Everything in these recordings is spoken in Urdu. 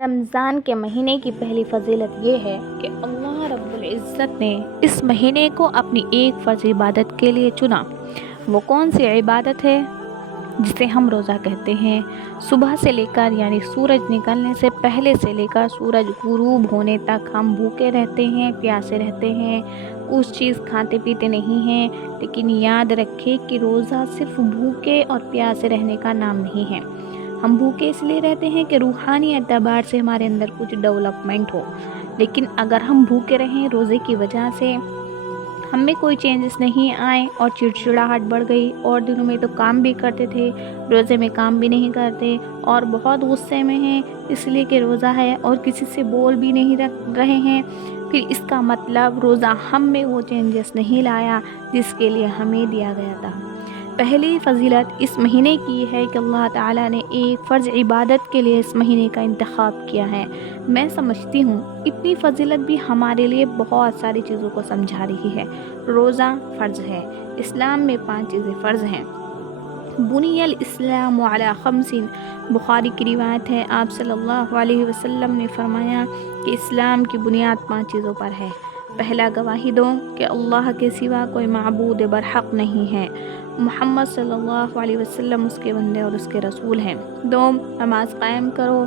رمضان کے مہینے کی پہلی فضیلت یہ ہے کہ اللہ رب العزت نے اس مہینے کو اپنی ایک فرض عبادت کے لیے چنا۔ وہ کون سی عبادت ہے جسے ہم روزہ کہتے ہیں؟ صبح سے لے کر یعنی سورج نکلنے سے پہلے سے لے کر سورج غروب ہونے تک ہم بھوکے رہتے ہیں، پیاسے رہتے ہیں، کچھ چیز کھاتے پیتے نہیں ہیں، لیکن یاد رکھیں کہ روزہ صرف بھوکے اور پیاسے رہنے کا نام نہیں ہے۔ ہم بھوکے اس لیے رہتے ہیں کہ روحانی اعتبار سے ہمارے اندر کچھ ڈیولپمنٹ ہو، لیکن اگر ہم بھوکے رہیں روزے کی وجہ سے ہم میں کوئی چینجز نہیں آئے اور چڑچڑاہٹ بڑھ گئی، اور دنوں میں تو کام بھی کرتے تھے، روزے میں کام بھی نہیں کرتے اور بہت غصے میں ہیں اس لیے کہ روزہ ہے اور کسی سے بول بھی نہیں رہے ہیں، پھر اس کا مطلب روزہ ہم میں وہ چینجز نہیں لایا جس کے لیے ہمیں دیا گیا تھا۔ پہلی فضیلت اس مہینے کی ہے کہ اللہ تعالیٰ نے ایک فرض عبادت کے لیے اس مہینے کا انتخاب کیا ہے۔ میں سمجھتی ہوں اتنی فضیلت بھی ہمارے لیے بہت ساری چیزوں کو سمجھا رہی ہے۔ روزہ فرض ہے، اسلام میں 5 چیزیں فرض ہیں۔ بنی الاسلام علی 5، بخاری کی روایت ہے، آپ صلی اللہ علیہ وسلم نے فرمایا کہ اسلام کی بنیاد 5 چیزوں پر ہے۔ پہلا، گواہی دو کہ اللہ کے سوا کوئی معبود برحق نہیں ہے، محمد صلی اللہ علیہ وسلم اس کے بندے اور اس کے رسول ہیں۔ 2، نماز قائم کرو۔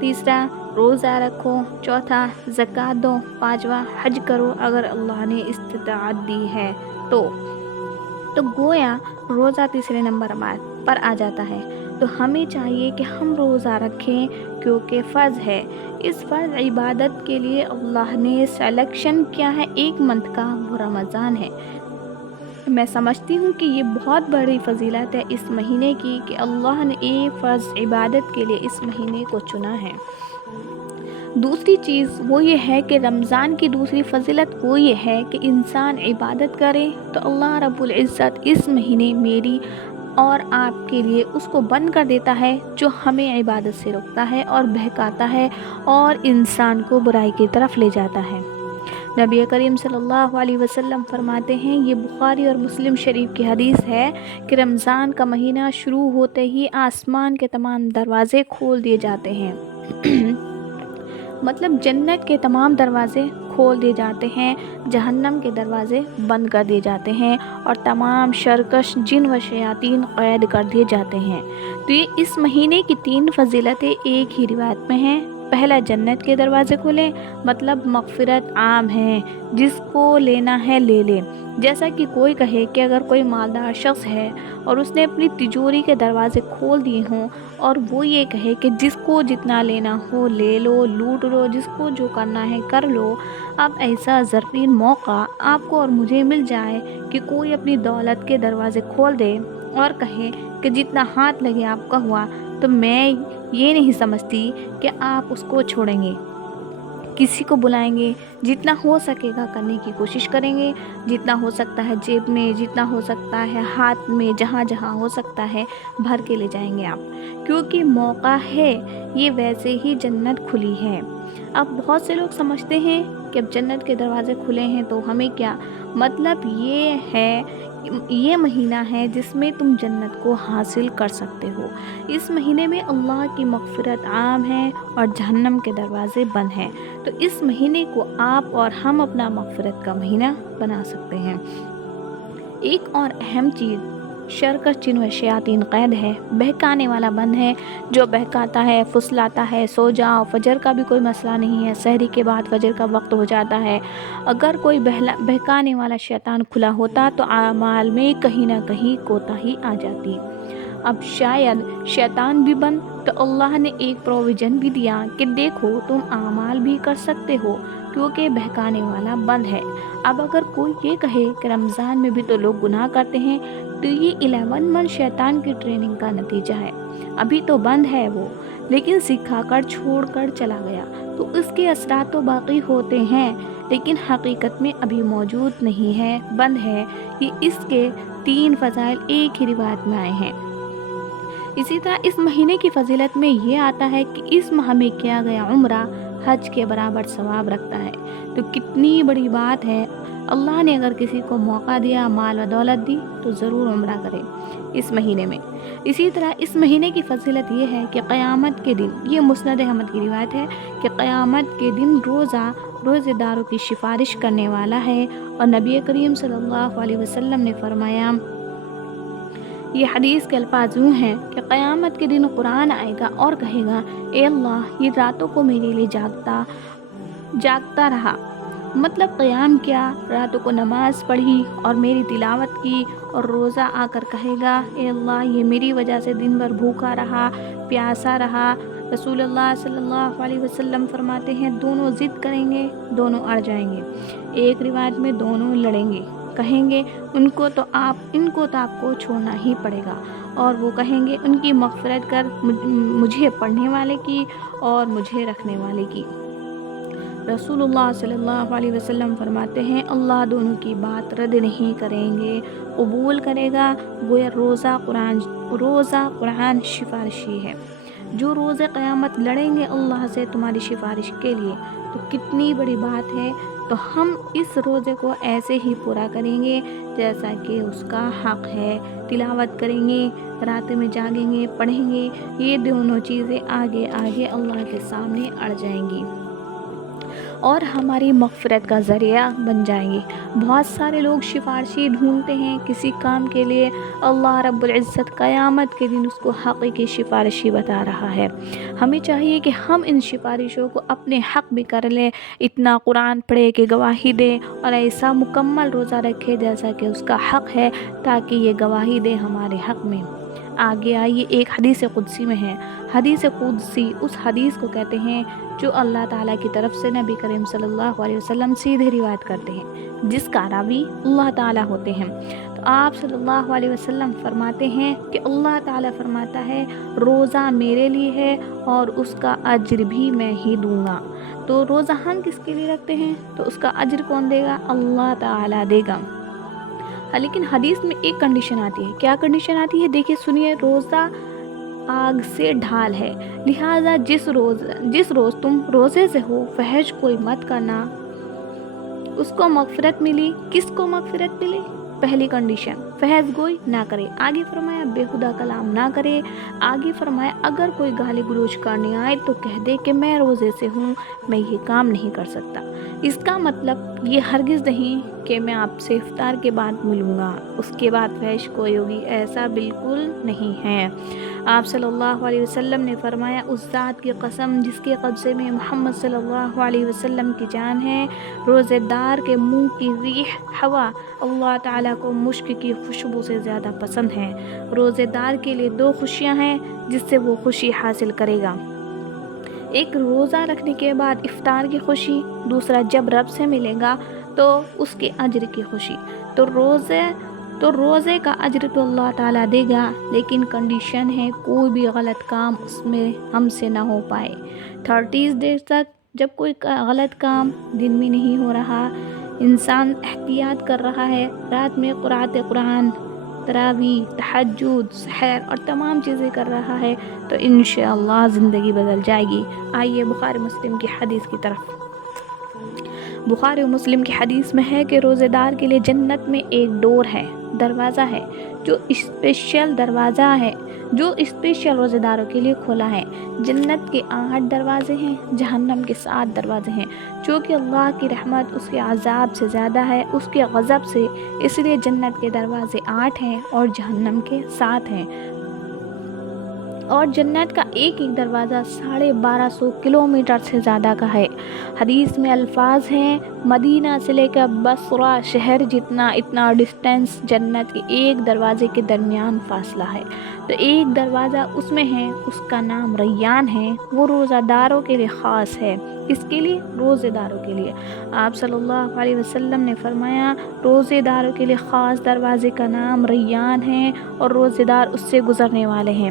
تیسرا، روزہ رکھو۔ چوتھا، زکوٰۃ دو۔ 5واں، حج کرو اگر اللہ نے استطاعت دی ہے تو گویا روزہ تیسرے نمبر پر آ جاتا ہے۔ تو ہمیں چاہیے کہ ہم روزہ رکھیں کیونکہ فرض ہے۔ اس فرض عبادت کے لیے اللہ نے سلیکشن کیا ہے ایک منتھ کا، وہ رمضان ہے۔ میں سمجھتی ہوں کہ یہ بہت بڑی فضیلت ہے اس مہینے کی کہ اللہ نے ایک فرض عبادت کے لیے اس مہینے کو چنا ہے۔ دوسری چیز وہ یہ ہے کہ رمضان کی دوسری فضیلت وہ یہ ہے کہ انسان عبادت کرے تو اللہ رب العزت اس مہینے میری اور آپ کے لیے اس کو بند کر دیتا ہے جو ہمیں عبادت سے روکتا ہے اور بہکاتا ہے اور انسان کو برائی کی طرف لے جاتا ہے۔ نبی کریم صلی اللہ علیہ وسلم فرماتے ہیں، یہ بخاری اور مسلم شریف کی حدیث ہے کہ رمضان کا مہینہ شروع ہوتے ہی آسمان کے تمام دروازے کھول دیے جاتے ہیں مطلب جنت کے تمام دروازے کھول دیے جاتے ہیں، جہنم کے دروازے بند کر دیے جاتے ہیں اور تمام شرکش جن و شیاطین قید کر دیے جاتے ہیں۔ تو یہ اس مہینے کی 3 فضیلتیں ایک ہی روایت میں ہیں۔ پہلا، جنت کے دروازے کھلے، مطلب مغفرت عام ہے، جس کو لینا ہے لے لے۔ جیسا کہ کوئی کہے کہ اگر کوئی مالدار شخص ہے اور اس نے اپنی تجوری کے دروازے کھول دیے ہوں اور وہ یہ کہے کہ جس کو جتنا لینا ہو لے لو، لوٹ لو، جس کو جو کرنا ہے کر لو، اب ایسا زرین موقع آپ کو اور مجھے مل جائے کہ کوئی اپنی دولت کے دروازے کھول دے اور کہے کہ جتنا ہاتھ لگے آپ کا ہوا، تو میں یہ نہیں سمجھتی کہ آپ اس کو چھوڑیں گے، کسی کو بلائیں گے، جتنا ہو سکے گا کرنے کی کوشش کریں گے، جتنا ہو سکتا ہے جیب میں، جتنا ہو سکتا ہے ہاتھ میں، جہاں جہاں ہو سکتا ہے بھر کے لے جائیں گے آپ، کیونکہ موقع ہے، یہ ویسے ہی جنت کھلی ہے۔ اب بہت سے لوگ سمجھتے ہیں کہ اب جنت کے دروازے کھلے ہیں تو ہمیں کیا مطلب، یہ مہینہ ہے جس میں تم جنت کو حاصل کر سکتے ہو۔ اس مہینے میں اللہ کی مغفرت عام ہے اور جہنم کے دروازے بند ہیں، تو اس مہینے کو آپ اور ہم اپنا مغفرت کا مہینہ بنا سکتے ہیں۔ ایک اور اہم چیز، شرکش جن و شیاطین قید ہے، بہکانے والا بند ہے، جو بہکاتا ہے، پھسلاتا ہے، سو جاؤ، فجر کا بھی کوئی مسئلہ نہیں ہے، سحری کے بعد فجر کا وقت ہو جاتا ہے، اگر کوئی بہکانے والا شیطان کھلا ہوتا تو اعمال میں کہیں نہ کہیں کوتاہی آ جاتی۔ اب شاید شیطان بھی بند تو اللہ نے ایک پروویژن بھی دیا کہ دیکھو تم اعمال بھی کر سکتے ہو کیونکہ بہکانے والا بند ہے۔ اب اگر کوئی یہ کہے کہ رمضان میں بھی تو لوگ گناہ کرتے ہیں، تو یہ 11 منتھ شیطان کی ٹریننگ کا نتیجہ ہے۔ ابھی تو بند ہے وہ، لیکن سکھا کر چھوڑ کر چلا گیا، تو اس کے اثرات تو باقی ہوتے ہیں لیکن حقیقت میں ابھی موجود نہیں ہے، بند ہے۔ یہ اس کے 3 فضائل ایک ہی روایت میں آئے ہیں۔ اسی طرح اس مہینے کی فضیلت میں یہ آتا ہے کہ اس ماہ میں کیا گیا عمرہ حج کے برابر ثواب رکھتا ہے۔ تو کتنی بڑی بات ہے، اللہ نے اگر کسی کو موقع دیا، مال و دولت دی، تو ضرور عمرہ کرے اس مہینے میں۔ اسی طرح اس مہینے کی فضیلت یہ ہے کہ قیامت کے دن، یہ مسند احمد کی روایت ہے کہ قیامت کے دن روزے داروں کی سفارش کرنے والا ہے، اور نبی کریم صلی اللہ علیہ وسلم نے فرمایا، یہ حدیث کے الفاظ یوں ہیں کہ قیامت کے دن قرآن آئے گا اور کہے گا، اے اللہ، یہ راتوں کو میرے لیے جاگتا رہا۔ مطلب قیام کیا، راتوں کو نماز پڑھی اور میری تلاوت کی، اور روزہ آ کر کہے گا، اے اللہ، یہ میری وجہ سے دن بھر بھوکا رہا، پیاسا رہا۔ رسول اللہ صلی اللہ علیہ وسلم فرماتے ہیں، دونوں ضد کریں گے، دونوں اڑ جائیں گے، ایک روایت میں دونوں لڑیں گے، کہیں گے ان کو تو آپ کو چھوڑنا ہی پڑے گا، اور وہ کہیں گے ان کی مغفرت کر، مجھے پڑھنے والے کی اور مجھے رکھنے والے کی۔ رسول اللہ صلی اللہ علیہ وسلم فرماتے ہیں، اللہ دونوں کی بات رد نہیں کریں گے، قبول کرے گا۔ گویا روزہ قرآن سفارشی ہے۔ جو روزے قیامت لڑیں گے اللہ سے تمہاری سفارش کے لیے، تو کتنی بڑی بات ہے۔ تو ہم اس روزے کو ایسے ہی پورا کریں گے جیسا کہ اس کا حق ہے، تلاوت کریں گے، رات میں جاگیں گے، پڑھیں گے، یہ دونوں چیزیں آگے اللہ کے سامنے اڑ جائیں گی اور ہماری مغفرت کا ذریعہ بن جائیں گی۔ بہت سارے لوگ سفارشی ڈھونڈتے ہیں کسی کام کے لیے، اللہ رب العزت قیامت کے دن اس کو حقیقی سفارشی بتا رہا ہے۔ ہمیں چاہیے کہ ہم ان سفارشوں کو اپنے حق بھی کر لیں، اتنا قرآن پڑھے کہ گواہی دے، اور ایسا مکمل روزہ رکھے جیسا کہ اس کا حق ہے، تاکہ یہ گواہی دے ہمارے حق میں۔ آگے آئیے، ایک حدیث قدسی میں ہے۔ حدیث قدسی اس حدیث کو کہتے ہیں جو اللہ تعالیٰ کی طرف سے نبی کریم صلی اللہ علیہ وسلم سیدھے روایت کرتے ہیں، جس کا راوی اللہ تعالیٰ ہوتے ہیں۔ تو آپ صلی اللہ علیہ وسلم فرماتے ہیں کہ اللہ تعالیٰ فرماتا ہے، روزہ میرے لیے ہے اور اس کا اجر بھی میں ہی دوں گا۔ تو روزہ ہم کس کے لیے رکھتے ہیں، تو اس کا اجر کون دے گا؟ اللہ تعالیٰ دے گا۔ لیکن حدیث میں ایک کنڈیشن آتی ہے۔ کیا کنڈیشن آتی ہے؟ دیکھیے، سنیے، روزہ آگ سے ڈھال ہے، لہٰذا جس روز تم روزے سے ہو، فحش کوئی مت کرنا، اس کو مغفرت ملی۔ کس کو مغفرت ملی؟ پہلی کنڈیشن، فحش گوئی نہ کرے۔ آگے فرمایا بےہودہ کلام نہ کرے۔ آگے فرمایا اگر کوئی گالی گلوچ کرنے آئے تو کہہ دے کہ میں روزے سے ہوں، میں یہ کام نہیں کر سکتا۔ اس کا مطلب یہ ہرگز نہیں کہ میں آپ سے افطار کے بعد ملوں گا، اس کے بعد فحش کوئی ہوگی، ایسا بالکل نہیں ہے۔ آپ صلی اللہ علیہ وسلم نے فرمایا، اس ذات کی قسم جس کے قبضے میں محمد صلی اللہ علیہ وسلم کی جان ہے، روزے دار کے منہ کی ریح ہوا اللہ تعالیٰ کو مشک کی خوشبو سے زیادہ پسند ہے۔ روزے دار کے لیے دو خوشیاں ہیں جس سے وہ خوشی حاصل کرے گا، ایک روزہ رکھنے کے بعد افطار کی خوشی، دوسرا جب رب سے ملے گا تو اس کے اجر کی خوشی۔ تو روزے کا اجر تو اللہ تعالیٰ دے گا، لیکن کنڈیشن ہے کوئی بھی غلط کام اس میں ہم سے نہ ہو پائے۔ 30 دیر تک جب کوئی غلط کام دن میں نہیں ہو رہا، انسان احتیاط کر رہا ہے، رات میں قرأت قرآن، تراویح، تہجد، سحر اور تمام چیزیں کر رہا ہے، تو انشاءاللہ زندگی بدل جائے گی۔ آئیے بخاری مسلم کی حدیث کی طرف۔ بخاری و مسلم کی حدیث میں ہے کہ روزے دار کے لیے جنت میں ایک ڈور ہے، دروازہ ہے، جو اسپیشل روزے داروں کے لیے کھولا ہے۔ جنت کے 8 دروازے ہیں، جہنم کے 7 دروازے ہیں، جو کہ اللہ کی رحمت اس کے عذاب سے زیادہ ہے اس کے غضب سے، اس لیے جنت کے دروازے 8 ہیں اور جہنم کے 7 ہیں، اور جنت کا ایک دروازہ 1250 کلومیٹر سے زیادہ کا ہے۔ حدیث میں الفاظ ہیں، مدینہ سے لے کر بصرہ شہر جتنا اتنا ڈسٹینس جنت کے ایک دروازے کے درمیان فاصلہ ہے۔ تو ایک دروازہ اس میں ہے، اس کا نام ریان ہے، وہ روزہ داروں کے لیے خاص ہے۔ اس کے لیے روزے داروں کے لیے آپ صلی اللہ علیہ وسلم نے فرمایا، روزے داروں کے لیے خاص دروازے کا نام ریان ہے اور روزے دار اس سے گزرنے والے ہیں۔